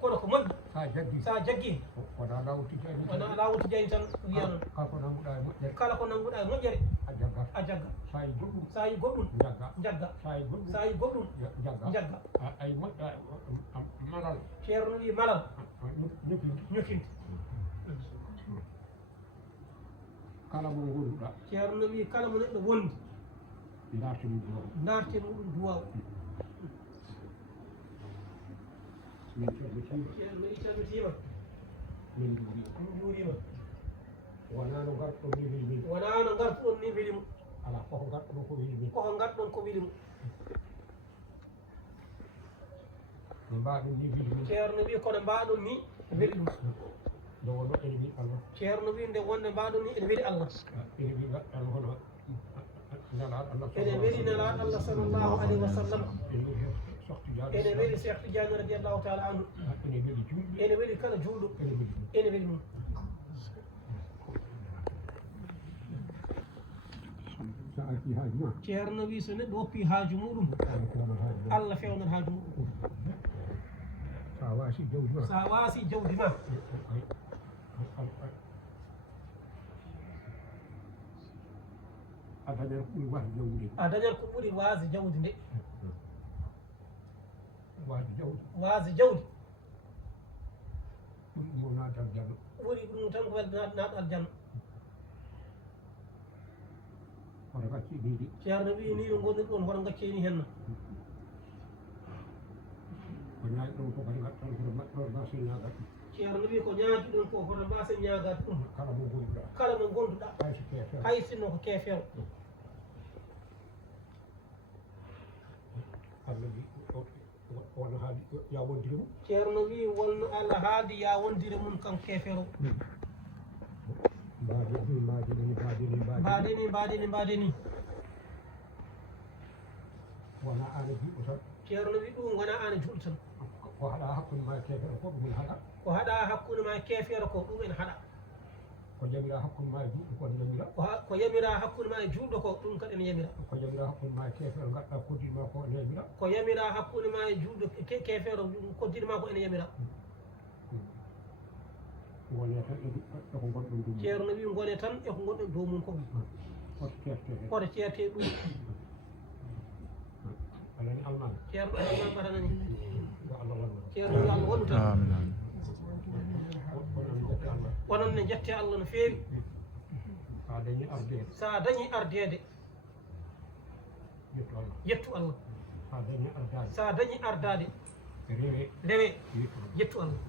kono ko moƴƴi sa jaggi wona lawol tijani tan wiya kala ko nanguɗa e moƴƴere a jagga sa yi goɗɗum jagga sa yi goɗɗum jagga ay moƴƴa malal ceerno wi malal ñofinde kala mo gonɗuɗa ceerno wi kala mo neɗɗo wondi dartino ɗum duwaw ceerno wi calmitima min juurima wona no garɗon ni wili min wona no gartuɗon ni welimo ala koko garɗoɗon ko wili min koko garɗon ko welimo no mbaɗon ni wili min ceerno wi kono mbaɗon ni weli ɗum nde wonno ene wi Allah ceerno wi nde wonde mbaɗon ni ene weli Allah ene wi gaɗɗan hono nelaɗo Allah ene weli nelaɗo Allah sallllahu alayhi wa sallam ene weli Cheikh Tidiane radiallahu taala anhu ene weli julɓe ene weli kala juulɗo ene weli mum sa arti haaju ma ceerno wi so neɗɗo woppi haaju muɗum Allah fewnat haaju muɗum sa waasi jawdi ma sa waasi jawdi ma a dañat ko ɓuri wasde jawdi ndi a dañat ko ɓuri waasi jawdi nde wasde jawdi waasi jawdi ɓuri ɗum o naata aljanna ɓuri ɗum tan ko welde naat aljanna hoto gacci ɗiɗi ceerno wi ni no gonir ɗon hoto gacceni henna ko ñaaƴi ɗon ko kadi gaɗtan koto mbaɗɗon base ñaagat ceerno wi ko ñaaji ɗon ko hoto mbase ñaagade ɗum kala mo gonɗuɗa kala mo gonduɗa hayso keefere hay sinno ko keefewo Allah wi wona haali ya wontire mum ceerno wi wonno Allah haaldi ya wondire mum kanko keefeero mbadeni wona an juuɗo tan ceerno wi ɗum wona an juuɗo tan ko haɗa hakkude ma keefere fof ɗum haɗa ko haɗa hakkude ma keefeero ko ɗum en haɗa ko yamira hakkude ma juuɗo kon yamira ko yamira hakkude ma e juuɗo ko ɗum kadi ene yamira ko yamira hakkude ma keefere gadɗa koddiɗe ma ko ene yamira ko yamira hakkude ma e juuɗo keefeero koddiɗe ma ko ene yamira wone tan eko gonɗon ɗum ceerno wi gone tan eko gonɗon dow mum ko hoto ceerte hoto ceerte ɗum alani alman ceerno alman mbaɗanani yo Allah wallu ceerno yo Allah wallu tan amin onon ne jette Allah no feewi sa dañi ardede sa dañi ardede yettu Allah yettu Allah sa dañi ardade sa dañi ardade rewe rewe yettu Allah yettu Allah